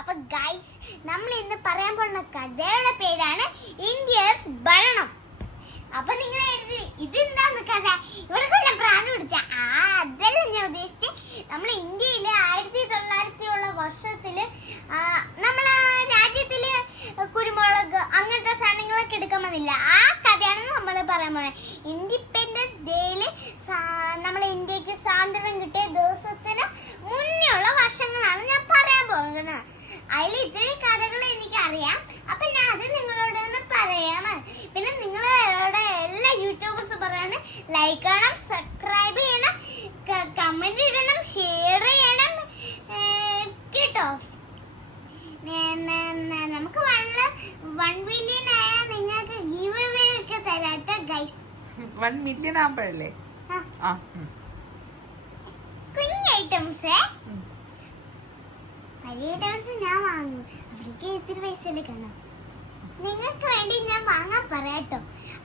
അപ്പൊ ഗൈസ്, നമ്മൾ ഇന്ന് പറയാൻ പോകുന്ന കഥയുടെ പേരാണ് ഇന്ത്യസ് ഭരണം. അപ്പൊ നിങ്ങൾ ഇതെന്താന്ന് കഥ? ഇവിടെ കൊല്ലം പ്രാണം പിടിച്ച അതല്ല ഞാൻ ഉദ്ദേശിച്ച്. നമ്മൾ ഇന്ത്യയില് 1900 വർഷത്തില് നമ്മളെ രാജ്യത്തില് കുരുമുളക് അങ്ങനത്തെ സാധനങ്ങളൊക്കെ എടുക്കാൻ വന്നില്ല. ആ കഥയാണ് നമ്മൾ പറയാൻ പോകുന്നത്. ഇൻഡിപെൻഡൻസ് ഡേയില് നമ്മളെ ഇന്ത്യക്ക് സ്വാതന്ത്ര്യം കിട്ടിയ ദിവസത്തിന് മുന്നേ ഉള്ള വർഷങ്ങളാണ് ഞാൻ പറയാൻ പോകുന്നത്. അതിൽ ഇത്രയും കഥകൾ എനിക്കറിയാം. അപ്പൊ ഞാൻ അത് നിങ്ങളോട് ഒന്ന് പറയാണ്. പിന്നെ നിങ്ങളോട് എല്ലാ യൂട്യൂബേഴ്സും പറയാണ് ലൈക്ക് ചെയ്യണം, സബ്സ്ക്രൈബ് ചെയ്യണം, കമന്റ് ഇടണം, ഷെയർ ചെയ്യണം കേട്ടോ. നമുക്ക് 1 മില്യൺ ആയാൽ നിങ്ങൾക്ക് ഗീവ് അവേ ഒക്കെ തരാട്ടോ ഗൈസ്. 1 മില്യൺ ആകുമ്പോഴല്ലേ? കുഞ്ഞ് ഐറ്റംസ്, വലിയ ഐറ്റംസ് ഞാൻ വാങ്ങും. അവർക്ക് ഇത്തിരി പൈസ കാണാം. നിങ്ങൾക്ക് വേണ്ടി ഞാൻ വാങ്ങാൻ പറയാട്ടോ.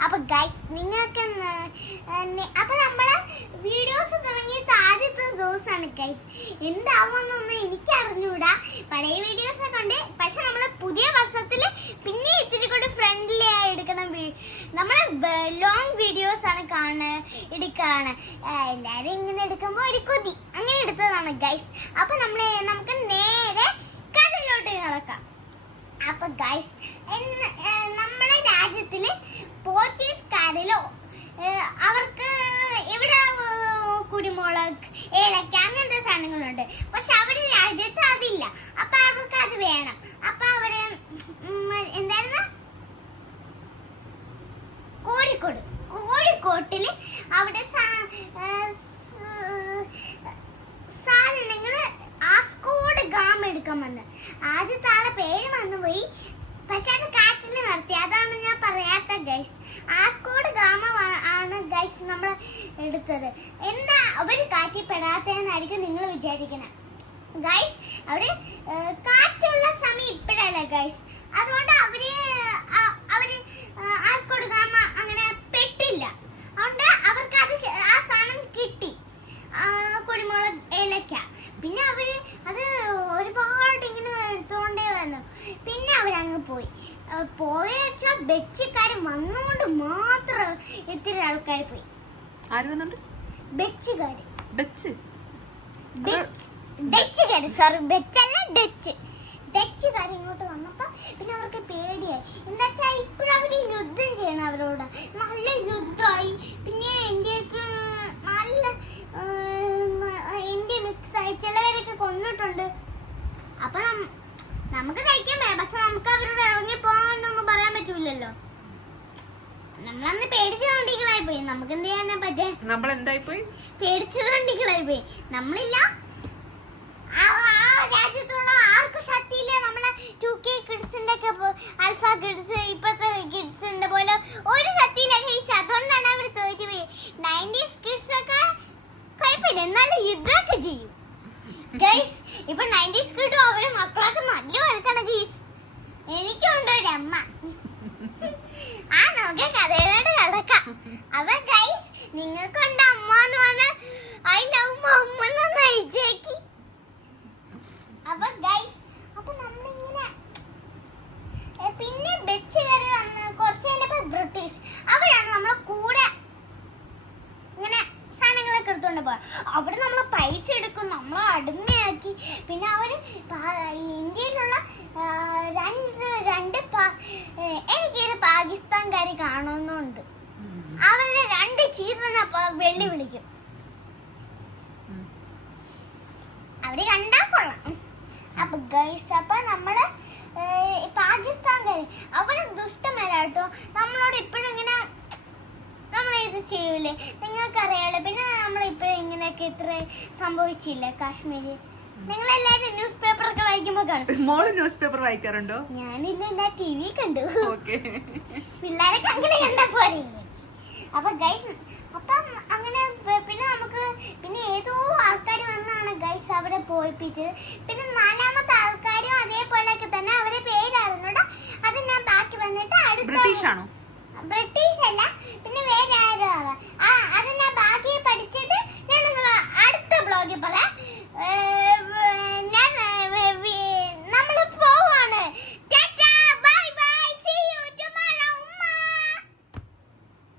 അപ്പൊ ഗൈസ്, നിങ്ങൾക്ക് അപ്പൊ നമ്മളെ വീഡിയോസ് തുടങ്ങിയിട്ട് ആദ്യത്തെ ദിവസമാണ് ഗൈസ്. എന്താവുമെന്നൊന്നും എനിക്ക് അറിഞ്ഞൂടാ. പഴയ വീഡിയോസ് ഒക്കെ ഉണ്ട്. പക്ഷെ നമ്മള് പുതിയ വർഷത്തില് പിന്നെ ഇത്തിരി കൂടി ഫ്രണ്ട്ലി ആയി എടുക്കണം. നമ്മളെ ലോങ് വീഡിയോസ് ആണ് എടുക്കാണ്. എല്ലാരും ഇങ്ങനെ എടുക്കുമ്പോ ഒരു കൊതി അങ്ങനെ എടുത്തതാണ് ഗൈസ്. അപ്പൊ നമുക്ക് നേരെ കഥയിലോട്ട് കിടക്കാം. അപ്പൊ ഗൈസ്, നമ്മുടെ രാജ്യത്തില് പോർച്ചുഗീസുകാരിലോ അവർക്ക് ഇവിടെ കുരുമുളക്, ഏലക്ക അങ്ങനത്തെ സാധനങ്ങളുണ്ട്. പക്ഷെ അവരുടെ രാജ്യത്ത് അതില്ല. അപ്പൊ അവർക്ക് അത് വേണം. അപ്പൊ അവര് എന്തായിരുന്നു, കോഴിക്കോട്ടില് അവിടെ സാധനങ്ങള് ആസ്കോഡ് ഗാമ എടുക്കാൻ വന്ന്. ആദ്യത്തെ ആളെ പേര് വന്നുപോയി. പക്ഷെ അത് കാറ്റില് നടത്തി. അതാണ് ഞാൻ പറയാത്ത ഗൈസ്. ആസ്കോഡ് ഗാമ ആണ് ഗൈസ് നമ്മൾ എടുത്തത്. എന്താ അവര് കാറ്റിൽ പെടാത്തതെന്നായിരിക്കും നിങ്ങൾ വിചാരിക്കണം ഗൈസ്. അവിടെ കാറ്റുള്ള സമയം ഇപ്പോഴല്ല ഗൈസ്. അതുകൊണ്ട് അവര് ആസ്കോഡ് ഗാമ അങ്ങനെ പെട്ടില്ല. അതുകൊണ്ട് അവർക്ക് ആ സാധനം കിട്ടി, കുരുമുളക്, ഏലക്ക. പിന്നെ അവര് അത് ഒരുപാട് ഇങ്ങനെ എടുത്തോണ്ടേ വന്നു. പിന്നെ അവരങ്ങ് പോയി വെച്ചാൽ ഡച്ചുകാര് വന്നുകൊണ്ട് മാത്രം ഇത്തിരി ആൾക്കാർ പോയി. ഡച്ചുകാര്, സോറി, ബെച്ചല്ല, ഡച്ചുകാർ ഇങ്ങോട്ട് വന്നപ്പോ പിന്നെ അവർക്ക് പേടിയായി. എന്താ വെച്ചാൽ ഇപ്പോഴും അവര് യുദ്ധം ചെയ്യണം അവരോട്. നല്ല യുദ്ധമായി. പിന്നെ ഇന്ത്യക്ക് നല്ല ഇന്ത്യ മിക്സ് ആയി. ചിലവരൊക്കെ കൊന്നിട്ടുണ്ട്. അപ്പൊ നമുക്ക് കഴിക്കാൻ പറ്റും. പക്ഷെ നമുക്ക് അവരോട് ഇറങ്ങി പോകാനൊന്നും പറയാൻ പറ്റൂലല്ലോ. നമ്മളന്ന് പേടിച്ചുകൊണ്ടികളായി പോയി. നമുക്ക് എന്ത് ചെയ്യാനാ പറ്റേ? പേടിച്ചുകൊണ്ടികളായി പോയി. നമ്മളില്ല, ആ രാജ്യത്തുള്ള ആർക്കും ശക്തിയില്ല. നമ്മളെ 2K കിഡ്സിന്റെ ഒക്കെ ആൽഫ കിഡ്സ്, ഇപ്പത്തെ കിഡ്സിന്റെ പോലെ ഒരു ശക്തിയില്ല ഗൈസ്. അതുകൊണ്ടാണ് അവർ തോറ്റുപോയി. 90s കിഡ്സ് ഒക്കെ കുഴപ്പമില്ല, എന്നാലും യുദ്ധമൊക്കെ ചെയ്യും ഗൈസ്. ഇപ്പൊ 90s കിട്ടും അവര് മക്കളൊക്കെ നല്ല വഴക്കാണ് ഗൈസ്. എനിക്കുണ്ട് ഒരമ്മ. നമുക്ക് കഥയിലോട്ട് കിടക്കാം. അപ്പൊ ഗൈസ്, നിങ്ങൾക്കുണ്ട് അമ്മ എന്ന് പറഞ്ഞാൽ ഐ ലവ് അമ്മ എന്ന് അയച്ചേക്കി. അപ്പൊ ഗൈസ്, അപ്പൊ നമ്മളിങ്ങനെ പിന്നെ ഡച്ചുകാര് വന്ന് കുറച്ച് കഴിഞ്ഞപ്പോ ബ്രിട്ടീഷ് അവരാണ് നമ്മളെ കൂടെ ഇങ്ങനെ സാധനങ്ങളൊക്കെ എടുത്തോണ്ട് പോവാ. അവിടെ നമ്മളെ പൈസ എടുക്കും, നമ്മളെ അടിമയാക്കി. പിന്നെ അവര് ഇന്ത്യയിലുള്ള എനിക്ക് പാകിസ്ഥാൻകാര് കാണുന്നുണ്ട്. അവരുടെ 2 ചീത്തനെ വെള്ളി വിളിക്കും. അവര് കണ്ടാ കൊള്ളാം. അപ്പൊ ഗൈസ്, അപ്പൊ നമ്മള് പാകിസ്ഥാൻകാര് അവര് ദുഷ്ടന്മാരാട്ടോ. നമ്മളോട് ഇപ്പോഴും ഇങ്ങനെ ഇത് ചെയ്യൂലേ, നിങ്ങൾക്കറിയാലോ. പിന്നെ നമ്മളിപ്പോഴും ഇങ്ങനെയൊക്കെ ഇത്ര സംഭവിച്ചില്ലേ കാശ്മീര്. നിങ്ങളെല്ലാരും ന്യൂസ് പേപ്പർ ഒക്കെ വായിക്കുമ്പോ കാണും. ന്യൂസ് പേപ്പർ വായിക്കാറുണ്ടോ? ഞാനില്ല, ഞാൻ TV കണ്ടു. പിള്ളേരൊക്കെ അങ്ങനെ കണ്ടാ പോലെ. അപ്പൊ ഗൈസ്, അപ്പം അങ്ങനെ പിന്നെ ഏതോ ആൾക്കാർ വന്നാണ് ഗൈസ് അവിടെ പോയിപ്പിച്ചത്. പിന്നെ 4ാമത്തെ ആൾക്കാരും അതേപോലെയൊക്കെ തന്നെ അവരെ പേരായിരുന്നോടാ. അത് ഞാൻ ബാക്കി വന്നിട്ട് അടുത്ത ബ്രിട്ടീഷ് ആണോ? ബ്രിട്ടീഷ് അല്ല, പിന്നെ വേറെ ആരോ അത് ഞാൻ